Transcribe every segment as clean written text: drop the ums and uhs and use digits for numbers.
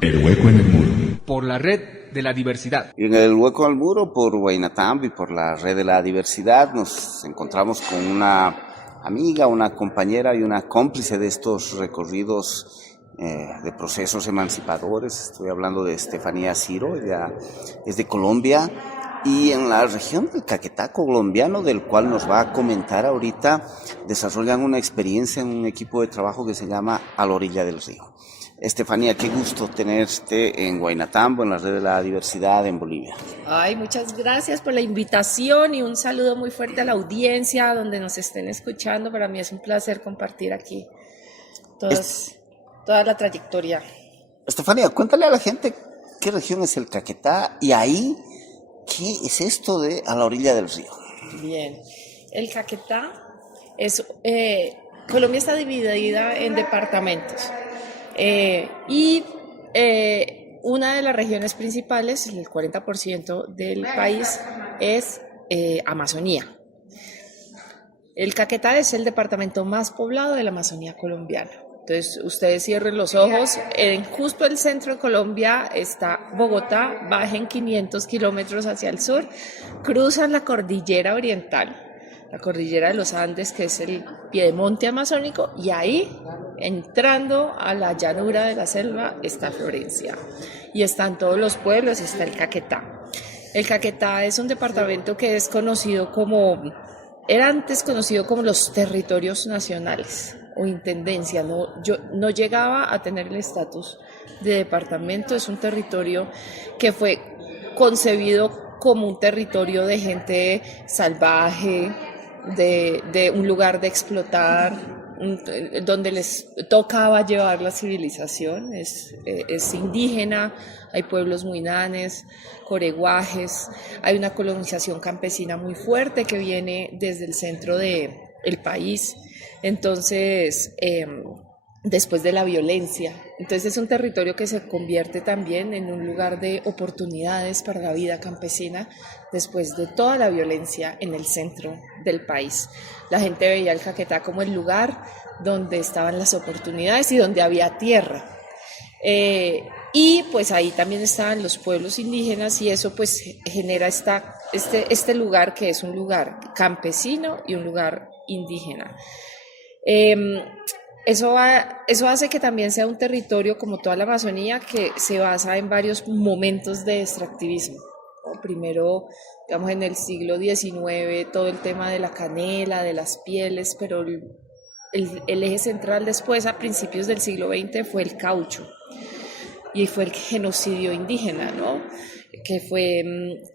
El hueco en el muro. Por la red de la diversidad. En el hueco al muro, por Guaynatambo y por la red de la diversidad, nos encontramos con una amiga, una compañera y una cómplice de estos recorridos de procesos emancipadores. Estoy hablando de Estefanía Ciro, ella es de Colombia y en la región del Caquetá colombiano, del cual nos va a comentar ahorita, desarrollan una experiencia en un equipo de trabajo que se llama A la Orilla del Río. Estefanía, qué gusto tenerte en Guaynatambo, en la red de la diversidad en Bolivia. Ay, muchas gracias por la invitación y un saludo muy fuerte a la audiencia donde nos estén escuchando. Para mí es un placer compartir aquí toda la trayectoria. Estefanía, cuéntale a la gente qué región es el Caquetá y ahí, ¿qué es esto de A la Orilla del Río? Bien, el Caquetá es... Colombia está dividida en departamentos. Una de las regiones principales, el 40% del país, es Amazonía. El Caquetá es el departamento más poblado de la Amazonía colombiana. Entonces, ustedes cierren los ojos, justo el centro de Colombia está Bogotá, bajen 500 kilómetros hacia el sur, cruzan la cordillera oriental, la cordillera de los Andes, que es el piedemonte amazónico, y ahí, entrando a la llanura de la selva, está Florencia. Y están todos los pueblos, y está el Caquetá. El Caquetá es un departamento que es conocido era antes conocido como los territorios nacionales o intendencia, no llegaba a tener el estatus de departamento. Es un territorio que fue concebido como un territorio de gente salvaje, de un lugar de explotar, donde les tocaba llevar la civilización. Es indígena, hay pueblos muinanes, coreguajes, hay una colonización campesina muy fuerte que viene desde el centro del país. Entonces, después de la violencia. Entonces es un territorio que se convierte también en un lugar de oportunidades para la vida campesina después de toda la violencia en el centro del país. La gente veía el Caquetá como el lugar donde estaban las oportunidades y donde había tierra. Y pues ahí también estaban los pueblos indígenas y eso pues genera este lugar que es un lugar campesino y un lugar indígena. Eso hace que también sea un territorio, como toda la Amazonía, que se basa en varios momentos de extractivismo. Primero, digamos, en el siglo XIX, todo el tema de la canela, de las pieles, pero el eje central después, a principios del siglo XX, fue el caucho. Y fue el genocidio indígena, ¿no? Que fue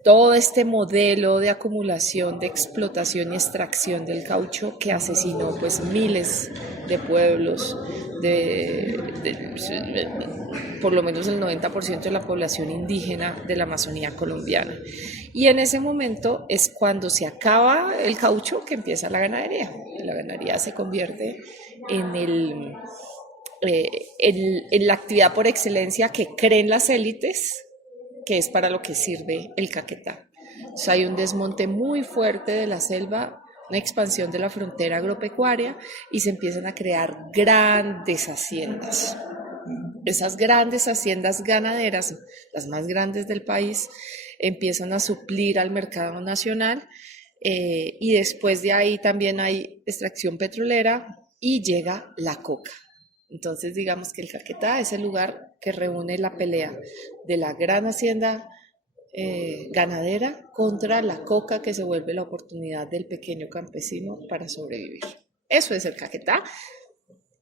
todo este modelo de acumulación, de explotación y extracción del caucho que asesinó pues miles de pueblos, por lo menos el 90% de la población indígena de la Amazonía colombiana. Y en ese momento es cuando se acaba el caucho que empieza la ganadería. La ganadería se convierte en la actividad por excelencia que creen las élites, que es para lo que sirve el Caquetá. Entonces hay un desmonte muy fuerte de la selva, una expansión de la frontera agropecuaria y se empiezan a crear grandes haciendas. Esas grandes haciendas ganaderas, las más grandes del país, empiezan a suplir al mercado nacional y después de ahí también hay extracción petrolera y llega la coca. Entonces digamos que el Caquetá es el lugar que reúne la pelea de la gran hacienda ganadera contra la coca, que se vuelve la oportunidad del pequeño campesino para sobrevivir. Eso es el Caquetá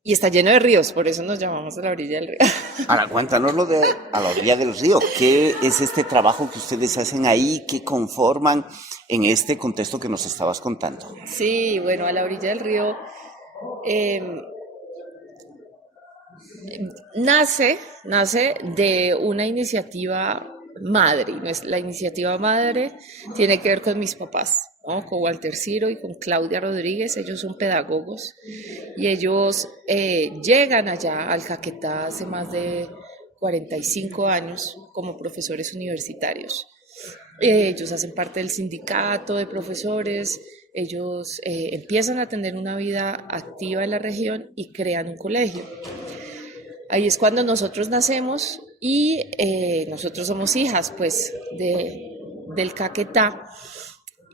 y está lleno de ríos, por eso nos llamamos a la orilla del río. Ahora, cuéntanos lo de A la Orilla del Río. ¿Qué es este trabajo que ustedes hacen ahí? ¿Qué conforman en este contexto que nos estabas contando? Sí, bueno, A la Orilla del Río nace de una iniciativa madre. La iniciativa madre tiene que ver con mis papás, ¿no? Con Walter Ciro y con Claudia Rodríguez. Ellos son pedagogos y ellos llegan allá al Caquetá hace más de 45 años como profesores universitarios. Ellos hacen parte del sindicato de profesores. Ellos empiezan a tener una vida activa en la región y crean un colegio. Ahí es cuando nosotros nacemos Y nosotros somos hijas, pues, del Caquetá.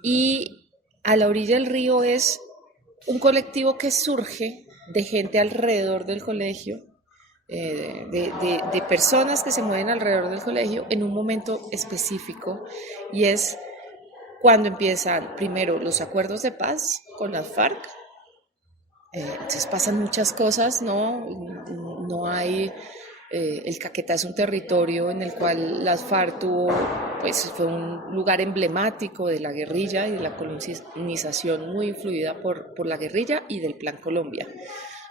Y a la orilla del río es un colectivo que surge de gente alrededor del colegio, de personas que se mueven alrededor del colegio en un momento específico, y es cuando empiezan primero los acuerdos de paz con las FARC. Entonces pasan muchas cosas, ¿no? No hay... el Caquetá es un territorio en el cual las FARC pues fue un lugar emblemático de la guerrilla y de la colonización muy influida por la guerrilla y del Plan Colombia.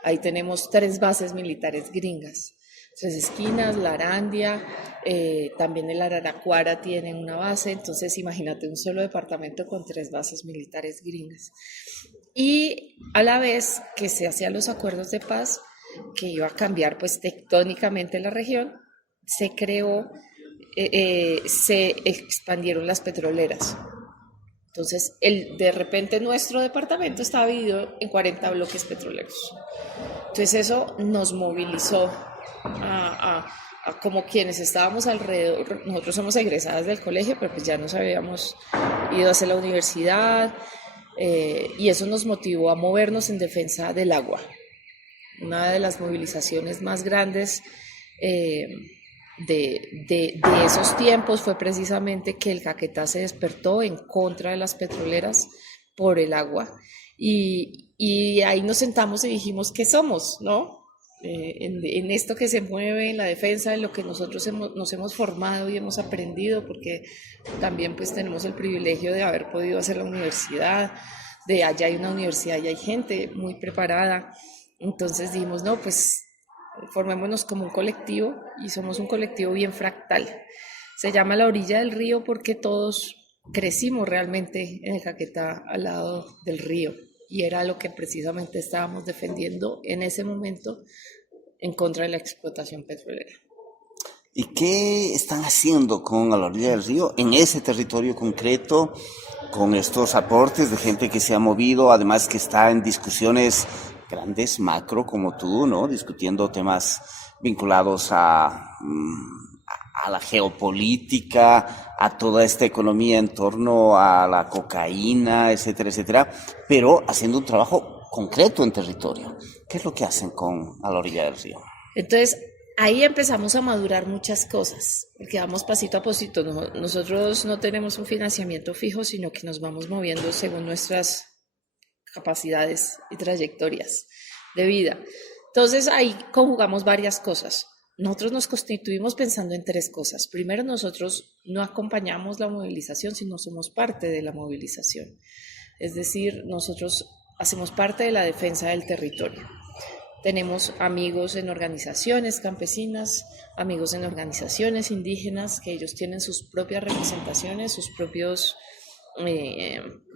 Ahí tenemos 3 bases militares gringas, Tres Esquinas, La Arandia, también el Araraquara tiene una base, entonces imagínate un solo departamento con 3 bases militares gringas. Y a la vez que se hacían los acuerdos de paz, que iba a cambiar pues tectónicamente la región, se creó, se expandieron las petroleras. Entonces, de repente nuestro departamento estaba dividido en 40 bloques petroleros. Entonces eso nos movilizó a como quienes estábamos alrededor. Nosotros somos egresadas del colegio, pero pues ya nos habíamos ido a hacer la universidad, y eso nos motivó a movernos en defensa del agua. Una de las movilizaciones más grandes de esos tiempos fue precisamente que el Caquetá se despertó en contra de las petroleras por el agua. Y ahí nos sentamos y dijimos, ¿qué somos? ¿No? En esto que se mueve, en la defensa de lo que nosotros nos hemos formado y hemos aprendido, porque también pues tenemos el privilegio de haber podido hacer la universidad, de allá hay una universidad y hay gente muy preparada. Entonces dijimos, no, pues formémonos como un colectivo, y somos un colectivo bien fractal. Se llama La Orilla del Río porque todos crecimos realmente en el Caquetá al lado del río, y era lo que precisamente estábamos defendiendo en ese momento en contra de la explotación petrolera. ¿Y qué están haciendo con A la Orilla del Río en ese territorio concreto, con estos aportes de gente que se ha movido, además que está en discusiones grandes, macro, como tú, ¿no? Discutiendo temas vinculados a la geopolítica, a toda esta economía en torno a la cocaína, etcétera, etcétera, pero haciendo un trabajo concreto en territorio? ¿Qué es lo que hacen con A la Orilla del Río? Entonces, ahí empezamos a madurar muchas cosas, porque vamos pasito a pasito. Nosotros no tenemos un financiamiento fijo, sino que nos vamos moviendo según nuestras capacidades y trayectorias de vida. Entonces ahí conjugamos varias cosas. Nosotros nos constituimos pensando en 3 cosas. Primero, nosotros no acompañamos la movilización, sino somos parte de la movilización. Es decir, nosotros hacemos parte de la defensa del territorio. Tenemos amigos en organizaciones campesinas, amigos en organizaciones indígenas, que ellos tienen sus propias representaciones, sus propios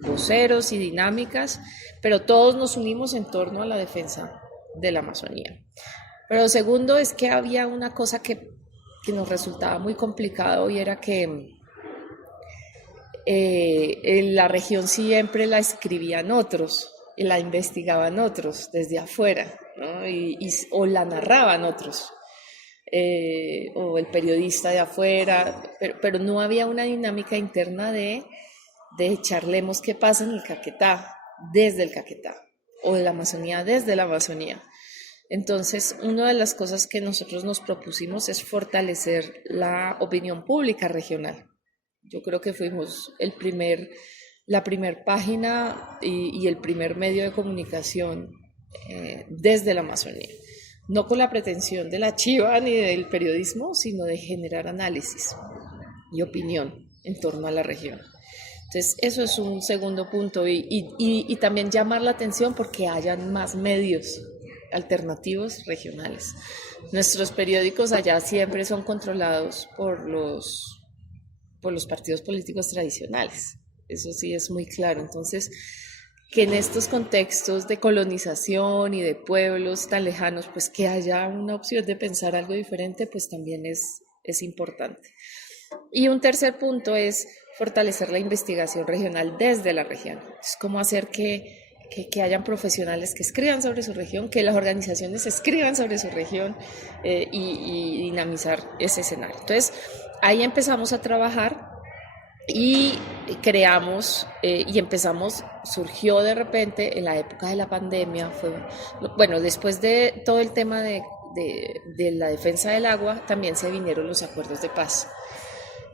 voceros y dinámicas, pero todos nos unimos en torno a la defensa de la Amazonía. Pero segundo es que había una cosa que nos resultaba muy complicado, y era que la región siempre la escribían otros, y la investigaban otros desde afuera, ¿no? O la narraban otros, o el periodista de afuera, pero no había una dinámica interna de charlemos qué pasa en el Caquetá, desde el Caquetá, o de la Amazonía, desde la Amazonía. Entonces, una de las cosas que nosotros nos propusimos es fortalecer la opinión pública regional. Yo creo que fuimos la primer página y el primer medio de comunicación desde la Amazonía. No con la pretensión de la chiva ni del periodismo, sino de generar análisis y opinión en torno a la región. Entonces, eso es un segundo punto, y también llamar la atención porque hayan más medios alternativos regionales. Nuestros periódicos allá siempre son controlados por los partidos políticos tradicionales. Eso sí es muy claro. Entonces, que en estos contextos de colonización y de pueblos tan lejanos, pues que haya una opción de pensar algo diferente, pues también es importante. Y un tercer punto es fortalecer la investigación regional desde la región. Es cómo hacer que que hayan profesionales que escriban sobre su región, que las organizaciones escriban sobre su región y dinamizar ese escenario. Entonces, ahí empezamos a trabajar y creamos y empezamos, surgió de repente en la época de la pandemia, bueno, después de todo el tema de la defensa del agua, también se vinieron los acuerdos de paz.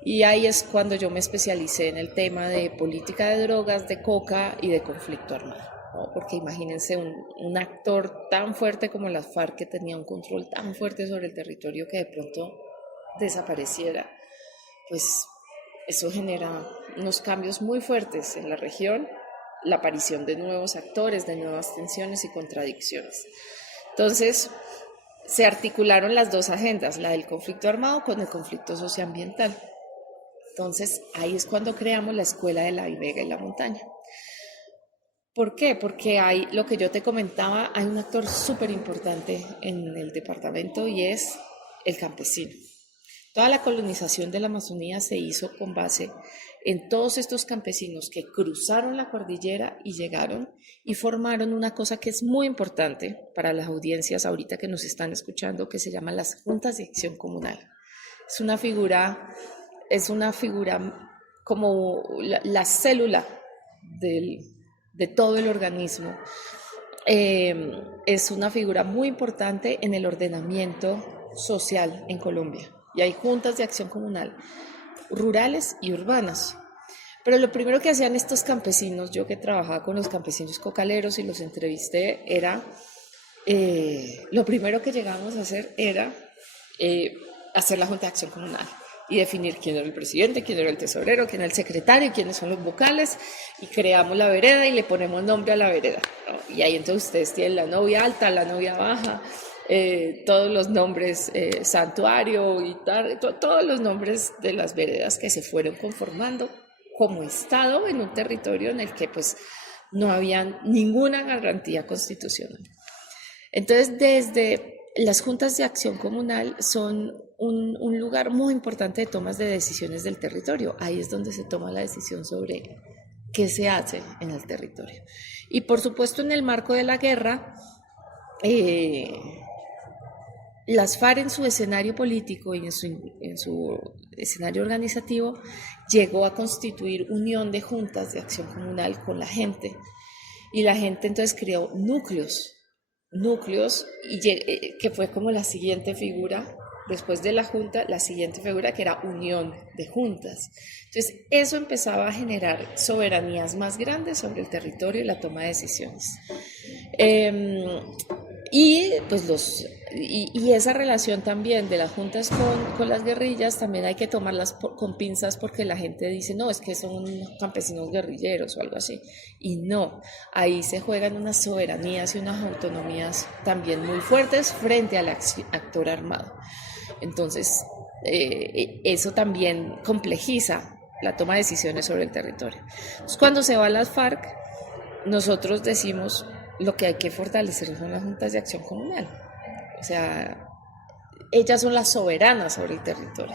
Y ahí es cuando yo me especialicé en el tema de política de drogas, de coca y de conflicto armado, ¿no? Porque imagínense un actor tan fuerte como las FARC, que tenía un control tan fuerte sobre el territorio, que de pronto desapareciera, pues eso genera unos cambios muy fuertes en la región, la aparición de nuevos actores, de nuevas tensiones y contradicciones. Entonces, se articularon las dos agendas, la del conflicto armado con el conflicto socioambiental. Entonces, ahí es cuando creamos la Escuela de la Vega y la Montaña. ¿Por qué? Porque hay, lo que yo te comentaba, hay un actor súper importante en el departamento y es el campesino. Toda la colonización de la Amazonía se hizo con base en todos estos campesinos que cruzaron la cordillera y llegaron y formaron una cosa que es muy importante para las audiencias ahorita que nos están escuchando, que se llama las Juntas de Acción Comunal. Es una figura como la célula de todo el organismo. Es una figura muy importante en el ordenamiento social en Colombia. Y hay juntas de acción comunal rurales y urbanas. Pero lo primero que hacían estos campesinos, yo que trabajaba con los campesinos cocaleros y los entrevisté, lo primero que llegábamos a hacer era hacer la junta de acción comunal y definir quién era el presidente, quién era el tesorero, quién era el secretario, quiénes son los vocales, y creamos la vereda y le ponemos nombre a la vereda, ¿no? Y ahí entonces ustedes tienen la novia alta, la novia baja, todos los nombres, santuario y tal, todos los nombres de las veredas que se fueron conformando como Estado en un territorio en el que pues no había ninguna garantía constitucional. Entonces, desde las juntas de acción comunal son un lugar muy importante de tomas de decisiones del territorio. Ahí es donde se toma la decisión sobre qué se hace en el territorio. Y por supuesto, en el marco de la guerra, las FARC en su escenario político y en su escenario organizativo llegó a constituir unión de juntas de acción comunal con la gente, y la gente entonces creó núcleos y que fue como la siguiente figura después de la junta, la siguiente figura, que era unión de juntas. Entonces eso empezaba a generar soberanías más grandes sobre el territorio y la toma de decisiones. Y pues esa relación también de las juntas con las guerrillas también hay que tomarlas con pinzas, porque la gente dice, no, es que son campesinos guerrilleros o algo así. Y no, ahí se juegan unas soberanías y unas autonomías también muy fuertes frente al actor armado. Entonces, eso también complejiza la toma de decisiones sobre el territorio. Entonces, cuando se van las FARC, nosotros decimos, lo que hay que fortalecer son las juntas de acción comunal. O sea, ellas son las soberanas sobre el territorio.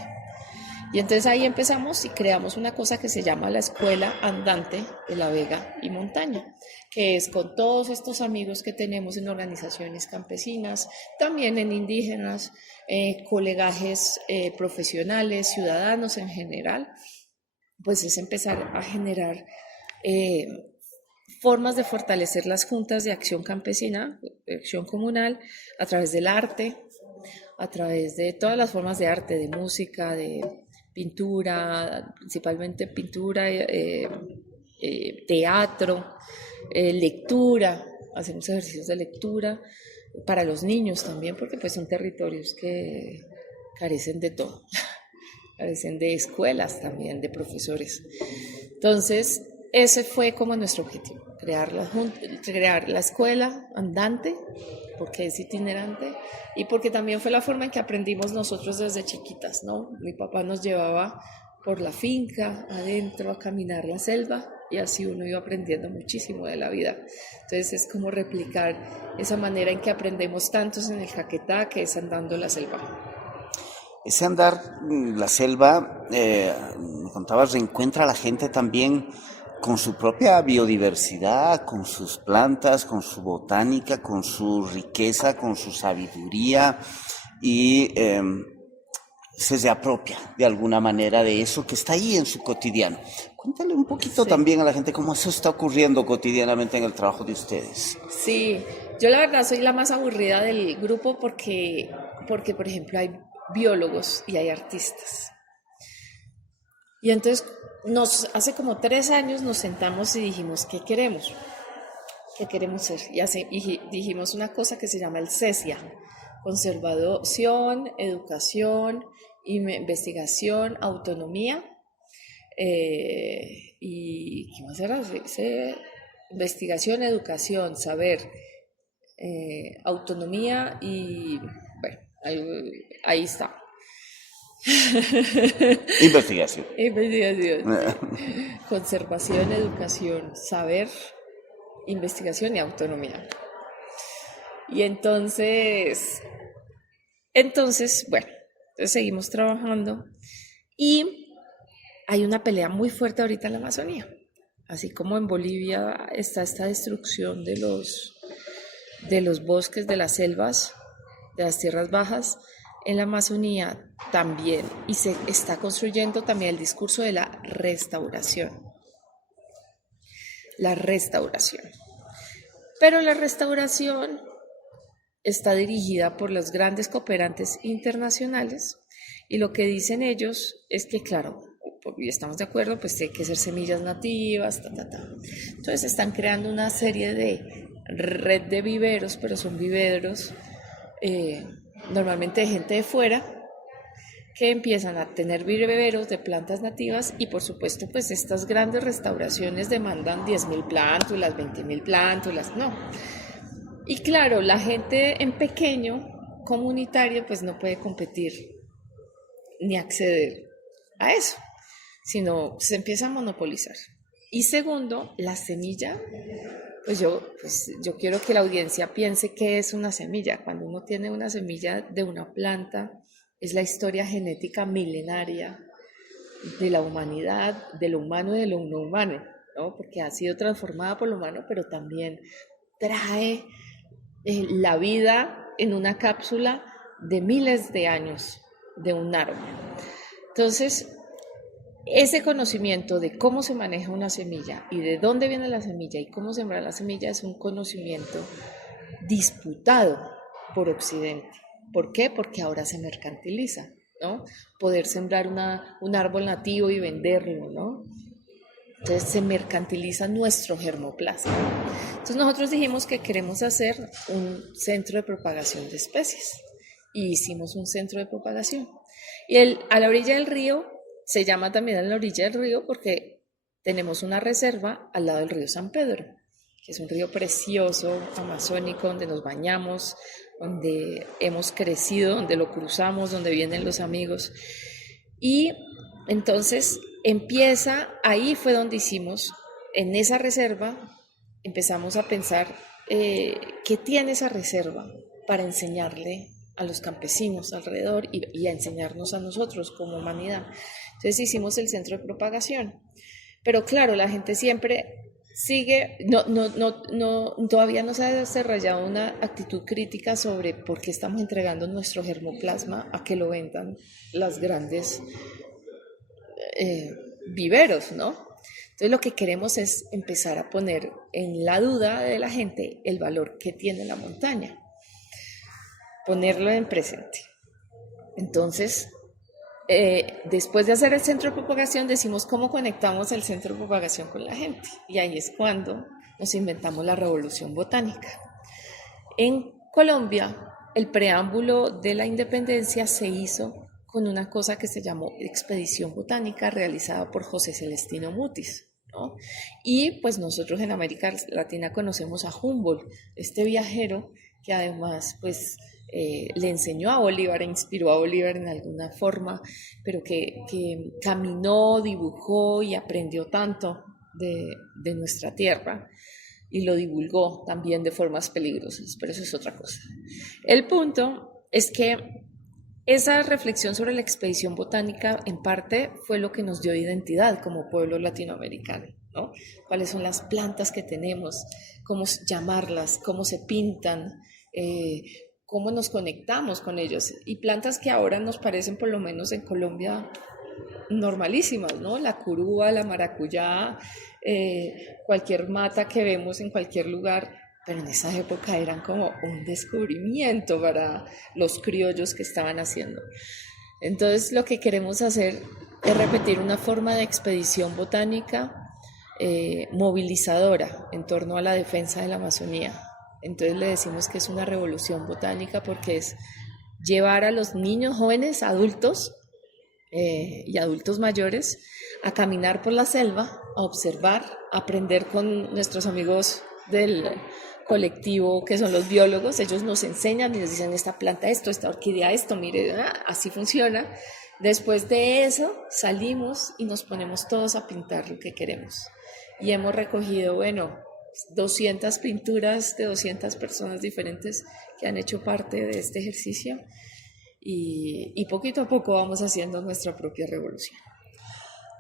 Y entonces ahí empezamos y creamos una cosa que se llama la Escuela Andante de la Vega y Montaña, que es con todos estos amigos que tenemos en organizaciones campesinas, también en indígenas, colegajes profesionales, ciudadanos en general, pues es empezar a generar formas de fortalecer las juntas de acción campesina, de acción comunal, a través del arte, a través de todas las formas de arte, de música, de pintura, principalmente pintura, teatro, lectura, hacemos ejercicios de lectura para los niños también, porque pues son territorios que carecen de todo, carecen de escuelas también, de profesores. Entonces, ese fue como nuestro objetivo, crear la escuela andante, porque es itinerante y porque también fue la forma en que aprendimos nosotros desde chiquitas, ¿no? Mi papá nos llevaba por la finca, adentro, a caminar la selva, y así uno iba aprendiendo muchísimo de la vida. Entonces es como replicar esa manera en que aprendemos tantos en el Caquetá, que es andando la selva. Ese andar la selva, me contabas, reencuentra a la gente también con su propia biodiversidad, con sus plantas, con su botánica, con su riqueza, con su sabiduría y se reapropia de alguna manera de eso que está ahí en su cotidiano. Cuéntale un poquito Sí. también a la gente cómo eso está ocurriendo cotidianamente en el trabajo de ustedes. Sí, yo la verdad soy la más aburrida del grupo porque por ejemplo, hay biólogos y hay artistas. Y entonces, hace como 3 años nos sentamos y dijimos, ¿qué queremos? ¿Qué queremos ser? Y dijimos una cosa que se llama el CESIA: conservación, educación, investigación, autonomía. ¿Y qué más era? Investigación, educación, saber, autonomía y bueno, ahí está. Investigación. Investigación, sí. Conservación, educación, saber, investigación y autonomía. Y entonces, seguimos trabajando y hay una pelea muy fuerte ahorita en la Amazonía. Así como en Bolivia está esta destrucción de los bosques, de las selvas, de las tierras bajas, en la Amazonía también, y se está construyendo también el discurso de la restauración. La restauración. Pero la restauración está dirigida por los grandes cooperantes internacionales y lo que dicen ellos es que, claro, y estamos de acuerdo, pues hay que ser semillas nativas, Entonces están creando una serie de red de viveros, pero son viveros normalmente de gente de fuera, que empiezan a tener viveros de plantas nativas y por supuesto pues estas grandes restauraciones demandan 10.000 plántulas, 20.000 plántulas, no. Y claro, la gente en pequeño, comunitario, pues no puede competir ni acceder a eso, sino se empieza a monopolizar. Y segundo, la semilla, pues yo quiero que la audiencia piense qué es una semilla. Cuando uno tiene una semilla de una planta, es la historia genética milenaria de la humanidad, de lo humano y de lo no humano, ¿no? Porque ha sido transformada por lo humano, pero también trae la vida en una cápsula de miles de años de un árbol. Entonces, ese conocimiento de cómo se maneja una semilla y de dónde viene la semilla y cómo sembrar la semilla es un conocimiento disputado por Occidente. ¿Por qué? Porque ahora se mercantiliza, ¿no? Poder sembrar un árbol nativo y venderlo, ¿no? Entonces se mercantiliza nuestro germoplasma. Entonces nosotros dijimos que queremos hacer un centro de propagación de especies y hicimos un centro de propagación. Y a la orilla del río, se llama también a la orilla del río porque tenemos una reserva al lado del río San Pedro, que es un río precioso, amazónico, donde nos bañamos, donde hemos crecido, donde lo cruzamos, donde vienen los amigos. Y entonces ahí fue donde hicimos, en esa reserva, empezamos a pensar qué tiene esa reserva para enseñarle a los campesinos alrededor y a enseñarnos a nosotros como humanidad. Entonces hicimos el centro de propagación. Pero claro, la gente siempre sigue, todavía no se ha desarrollado una actitud crítica sobre por qué estamos entregando nuestro germoplasma a que lo vendan las grandes viveros, ¿no? Entonces lo que queremos es empezar a poner en la duda de la gente el valor que tiene la montaña, ponerlo en presente. Entonces, después de hacer el centro de propagación, decimos cómo conectamos el centro de propagación con la gente. Y ahí es cuando nos inventamos la revolución botánica. En Colombia, el preámbulo de la independencia se hizo con una cosa que se llamó expedición botánica realizada por José Celestino Mutis, ¿no? Y pues nosotros en América Latina conocemos a Humboldt, este viajero que además pues le enseñó a Bolívar, inspiró a Bolívar en alguna forma, pero que caminó, dibujó y aprendió tanto de nuestra tierra y lo divulgó también de formas peligrosas, pero eso es otra cosa. El punto es que esa reflexión sobre la expedición botánica en parte fue lo que nos dio identidad como pueblo latinoamericano, ¿no? ¿Cuáles son las plantas que tenemos? ¿Cómo llamarlas? ¿Cómo se pintan? ¿Cómo nos conectamos con ellos? Y plantas que ahora nos parecen, por lo menos en Colombia, normalísimas, ¿no? La curúa, la maracuyá, cualquier mata que vemos en cualquier lugar, pero en esa época eran como un descubrimiento para los criollos que estaban haciendo. Entonces lo que queremos hacer es repetir una forma de expedición botánica movilizadora en torno a la defensa de la Amazonía. Entonces le decimos que es una revolución botánica porque es llevar a los niños, jóvenes, adultos y adultos mayores a caminar por la selva, a observar, a aprender con nuestros amigos del colectivo que son los biólogos. Ellos nos enseñan y nos dicen esta planta esto, esta orquídea esto, mire, así funciona. Después de eso salimos y nos ponemos todos a pintar lo que queremos y hemos recogido, 200 pinturas de 200 personas diferentes que han hecho parte de este ejercicio y poquito a poco vamos haciendo nuestra propia revolución.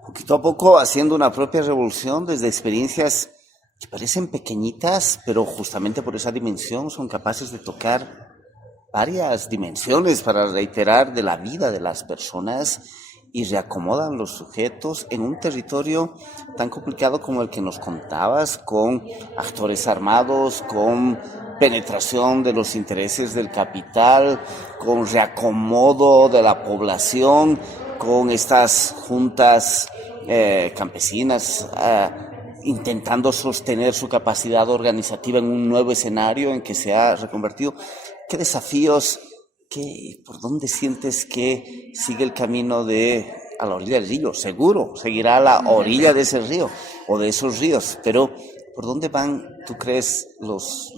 Poquito a poco haciendo una propia revolución desde experiencias que parecen pequeñitas, pero justamente por esa dimensión son capaces de tocar varias dimensiones, para reiterar, de la vida de las personas y reacomodan los sujetos en un territorio tan complicado como el que nos contabas, con actores armados, con penetración de los intereses del capital, con reacomodo de la población, con estas juntas campesinas intentando sostener su capacidad organizativa en un nuevo escenario en que se ha reconvertido. ¿Qué desafíos, por dónde sientes que sigue el camino a la orilla del río? Seguro, seguirá a la orilla de ese río o de esos ríos, pero ¿por dónde van, tú crees, los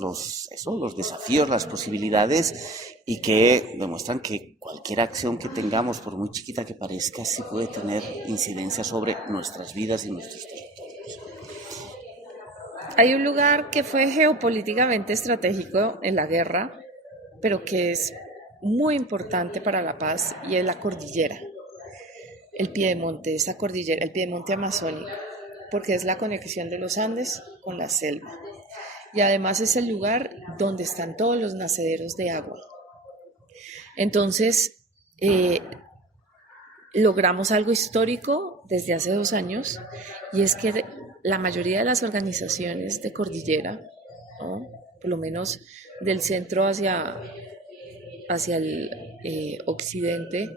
desafíos, las posibilidades, y que demuestran que cualquier acción que tengamos, por muy chiquita que parezca, sí puede tener incidencia sobre nuestras vidas y nuestros territorios? Hay un lugar que fue geopolíticamente estratégico en la guerra, pero que es muy importante para la paz, y es la cordillera, el piedemonte, esa cordillera, el piedemonte amazónico, porque es la conexión de los Andes con la selva. Y además es el lugar donde están todos los nacederos de agua. Entonces, logramos algo histórico desde hace 2 años, y es que la mayoría de las organizaciones de cordillera, ¿no?, por lo menos del centro hacia el occidente,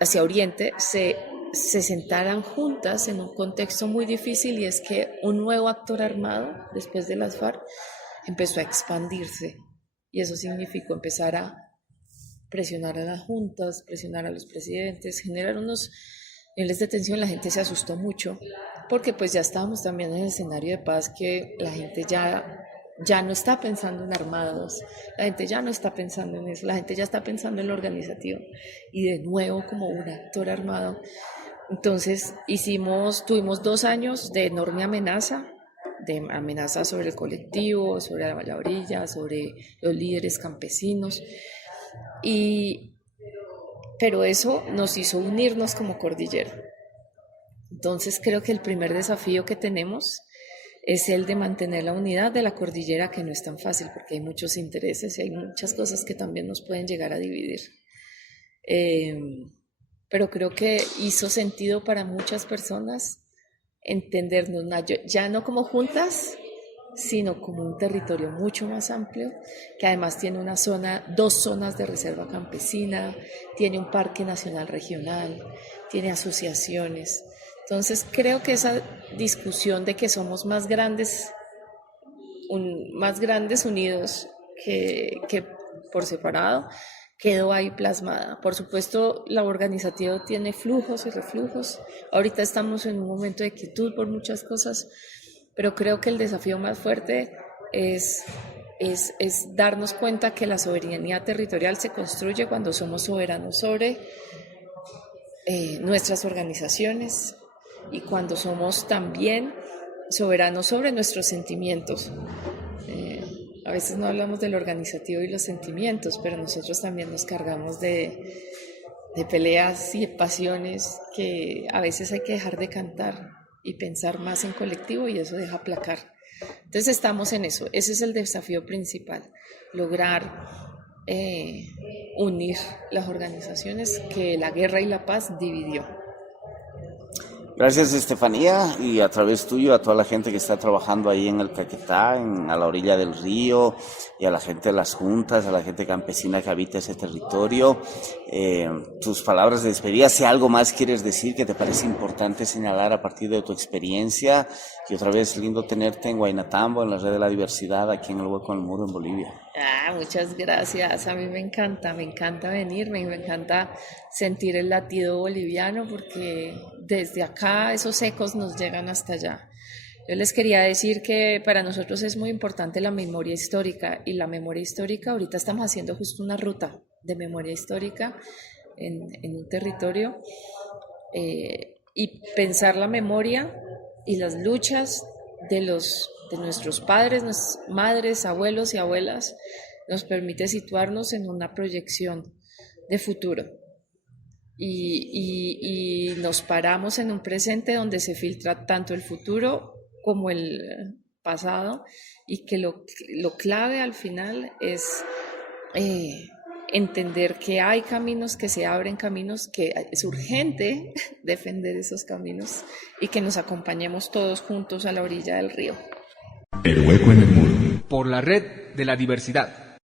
hacia oriente, se sentaran juntas en un contexto muy difícil, y es que un nuevo actor armado, después de las FARC, empezó a expandirse, y eso significó empezar a presionar a las juntas, presionar a los presidentes, generar unos niveles de tensión. La gente se asustó mucho, porque pues ya estábamos también en el escenario de paz, que la gente ya no está pensando en armados, la gente ya no está pensando en eso, la gente ya está pensando en lo organizativo, y de nuevo como un actor armado. Entonces tuvimos 2 años de enorme amenaza sobre el colectivo, sobre la orilla, sobre los líderes campesinos, pero eso nos hizo unirnos como cordillera. Entonces creo que el primer desafío que tenemos es el de mantener la unidad de la cordillera, que no es tan fácil porque hay muchos intereses y hay muchas cosas que también nos pueden llegar a dividir. Pero creo que hizo sentido para muchas personas entendernos ya no como juntas, sino como un territorio mucho más amplio, que además tiene 2 zonas de reserva campesina, tiene un parque nacional regional, tiene asociaciones. Entonces creo que esa discusión de que somos más grandes unidos que por separado quedó ahí plasmada. Por supuesto, la organización tiene flujos y reflujos. Ahorita estamos en un momento de quietud por muchas cosas, pero creo que el desafío más fuerte es darnos cuenta que la soberanía territorial se construye cuando somos soberanos sobre nuestras organizaciones, y cuando somos también soberanos sobre nuestros sentimientos. A veces no hablamos del organizativo y los sentimientos, pero nosotros también nos cargamos de de peleas y de pasiones que a veces hay que dejar de cantar y pensar más en colectivo y eso deja aplacar. Entonces estamos en eso, ese es el desafío principal, lograr unir las organizaciones que la guerra y la paz dividió. Gracias, Estefanía, y a través tuyo a toda la gente que está trabajando ahí en el Caquetá, a la orilla del río, y a la gente de las juntas, a la gente campesina que habita ese territorio. Tus palabras de despedida, si algo más quieres decir que te parece importante señalar a partir de tu experiencia, y otra vez lindo tenerte en Huaynatambo, en la Red de la Diversidad, aquí en el Hueco del Muro, en Bolivia. Muchas gracias, a mí me encanta venir, me encanta sentir el latido boliviano porque desde acá esos ecos nos llegan hasta allá. Yo les quería decir que para nosotros es muy importante la memoria histórica y la memoria histórica, ahorita estamos haciendo justo una ruta de memoria histórica en un territorio y pensar la memoria y las luchas de nuestros padres, nuestras madres, abuelos y abuelas nos permite situarnos en una proyección de futuro y nos paramos en un presente donde se filtra tanto el futuro como el pasado y que lo clave al final es entender que hay caminos, que se abren caminos, que es urgente defender esos caminos y que nos acompañemos todos juntos a la orilla del río. El Hueco en el Muro. Por la Red de la Diversidad.